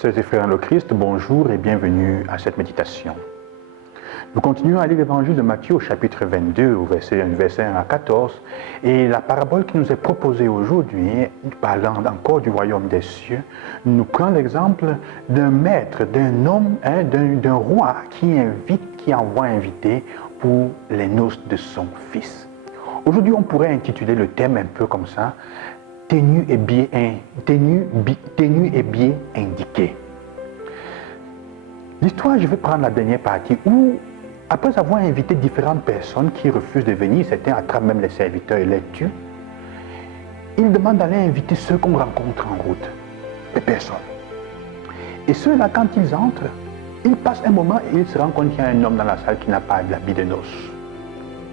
Sœurs et frères dans le Christ, bonjour et bienvenue à cette méditation. Nous continuons à lire l'évangile de Matthieu au chapitre 22, au verset 1 à 14. Et la parabole qui nous est proposée aujourd'hui, parlant encore du royaume des cieux, nous prend l'exemple d'un maître, d'un homme, d'un roi qui envoie inviter pour les noces de son fils. Aujourd'hui, on pourrait intituler le thème un peu comme ça, ténu et bien indiqué. L'histoire, je vais prendre la dernière partie où, après avoir invité différentes personnes qui refusent de venir, certains attrapent même les serviteurs et les tuent, il demande d'aller inviter ceux qu'on rencontre en route, les personnes. Et ceux-là, quand ils entrent, ils passent un moment et ils se rendent compte qu'il y a un homme dans la salle qui n'a pas d'habit de noces.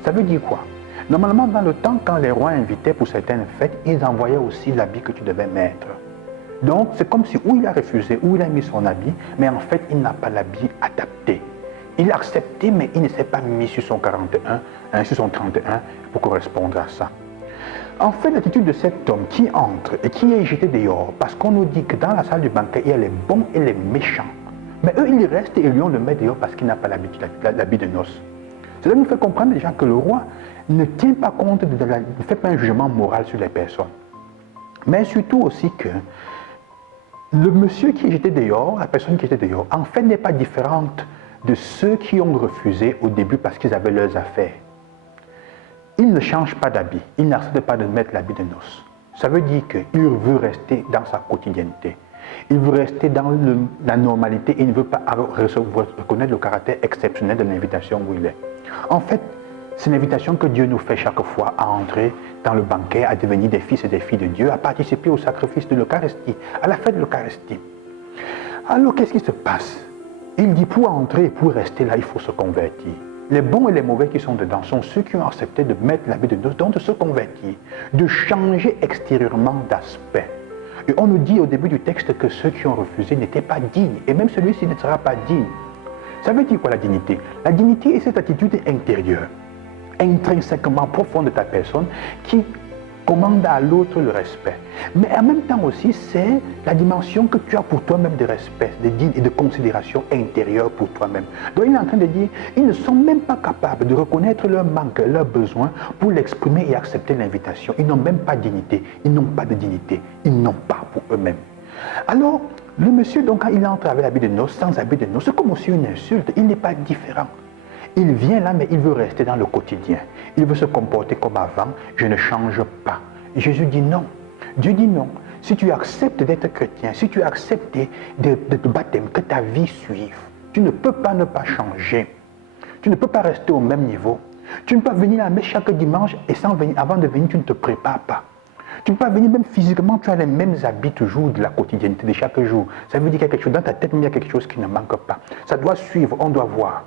Ça veut dire quoi? Normalement, dans le temps, quand les rois invitaient pour certaines fêtes, ils envoyaient aussi l'habit que tu devais mettre. Donc, c'est comme si ou il a refusé, ou il a mis son habit, mais en fait, il n'a pas l'habit adapté. Il a accepté, mais il ne s'est pas mis sur son 41, sur son 31 pour correspondre à ça. En fait, l'attitude de cet homme qui entre et qui est jeté dehors, parce qu'on nous dit que dans la salle du banquet, il y a les bons et les méchants. Mais eux, ils restent et lui, on le met dehors parce qu'il n'a pas l'habit de noces. Cela nous fait comprendre déjà que le roi ne tient pas compte, ne fait pas un jugement moral sur les personnes. Mais surtout aussi que le monsieur qui est jeté dehors, la personne qui était dehors, en fait n'est pas différente de ceux qui ont refusé au début parce qu'ils avaient leurs affaires. Il ne change pas d'habit, il n'accepte pas de mettre l'habit de noces. Ça veut dire qu'il veut rester dans sa quotidienneté. Il veut rester dans la normalité et il ne veut pas reconnaître le caractère exceptionnel de l'invitation où il est. En fait, c'est l'invitation que Dieu nous fait chaque fois à entrer dans le banquet, à devenir des fils et des filles de Dieu, à participer au sacrifice de l'Eucharistie, à la fête de l'Eucharistie. Alors, qu'est-ce qui se passe? Il dit, pour entrer et pour rester là, il faut se convertir. Les bons et les mauvais qui sont dedans sont ceux qui ont accepté de mettre l'habit de noces, donc de se convertir, de changer extérieurement d'aspect. Et on nous dit au début du texte que ceux qui ont refusé n'étaient pas dignes, et même celui-ci ne sera pas digne. Ça veut dire quoi la dignité? La dignité est cette attitude intérieure, intrinsèquement profonde de ta personne, qui commande à l'autre le respect. Mais en même temps aussi, c'est la dimension que tu as pour toi-même de respect, de digne et de considération intérieure pour toi-même. Donc il est en train de dire, ils ne sont même pas capables de reconnaître leur manque, leurs besoins pour l'exprimer et accepter l'invitation. Ils n'ont même pas de dignité, ils n'ont pas de dignité, ils n'ont pas pour eux-mêmes. Alors, le monsieur, donc, quand il entre avec l'habit de noces, sans habit de noces, c'est comme aussi une insulte, il n'est pas différent. Il vient là, mais il veut rester dans le quotidien. Il veut se comporter comme avant. Je ne change pas. Et Jésus dit non. Dieu dit non. Si tu acceptes d'être chrétien, si tu acceptes de baptême, que ta vie suive, tu ne peux pas ne pas changer. Tu ne peux pas rester au même niveau. Tu ne peux pas venir à la messe chaque dimanche et avant de venir, tu ne te prépares pas. Tu ne peux pas venir même physiquement, tu as les mêmes habits toujours de la quotidienneté de chaque jour. Ça veut dire qu'il y a quelque chose dans ta tête, mais il y a quelque chose qui ne manque pas. Ça doit suivre, on doit voir.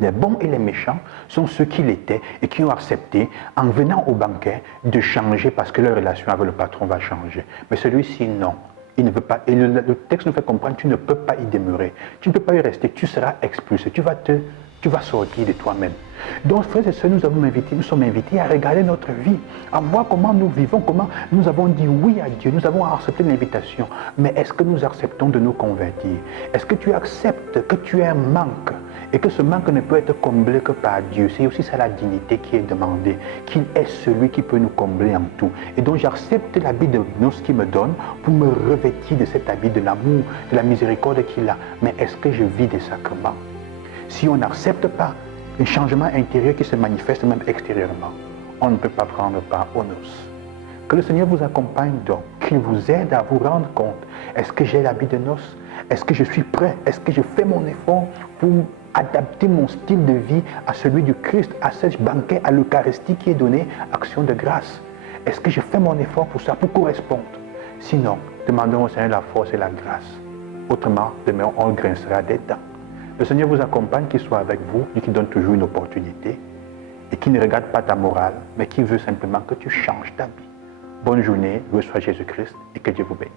Les bons et les méchants sont ceux qui l'étaient et qui ont accepté, en venant au banquet, de changer parce que leur relation avec le patron va changer. Mais celui-ci, non. Il ne veut pas. Et le texte nous fait comprendre que tu ne peux pas y demeurer. Tu ne peux pas y rester. Tu seras expulsé. Tu vas sortir de toi-même. Donc, frères et sœurs, nous sommes invités à regarder notre vie, à voir comment nous vivons, comment nous avons dit oui à Dieu, nous avons accepté l'invitation. Mais est-ce que nous acceptons de nous convertir? Est-ce que tu acceptes que tu as un manque et que ce manque ne peut être comblé que par Dieu? C'est aussi ça la dignité qui est demandée, qu'il est celui qui peut nous combler en tout. Et donc j'accepte l'habit de noces qu'il me donne pour me revêtir de cet habit de l'amour, de la miséricorde qu'il a. Mais est-ce que je vis des sacrements? Si on n'accepte pas un changement intérieur qui se manifeste même extérieurement, on ne peut pas prendre part aux noces. Que le Seigneur vous accompagne donc, qu'il vous aide à vous rendre compte. Est-ce que j'ai l'habit de noces? Est-ce que je suis prêt? Est-ce que je fais mon effort pour adapter mon style de vie à celui du Christ, à ce banquet, à l'Eucharistie qui est donné, action de grâce? Est-ce que je fais mon effort pour ça, pour correspondre? Sinon, demandons au Seigneur la force et la grâce. Autrement, demain, on grincera des dents. Le Seigneur vous accompagne, qu'il soit avec vous, lui qui donne toujours une opportunité et qui ne regarde pas ta morale, mais qui veut simplement que tu changes ta vie. Bonne journée, loué soit Jésus-Christ et que Dieu vous bénisse.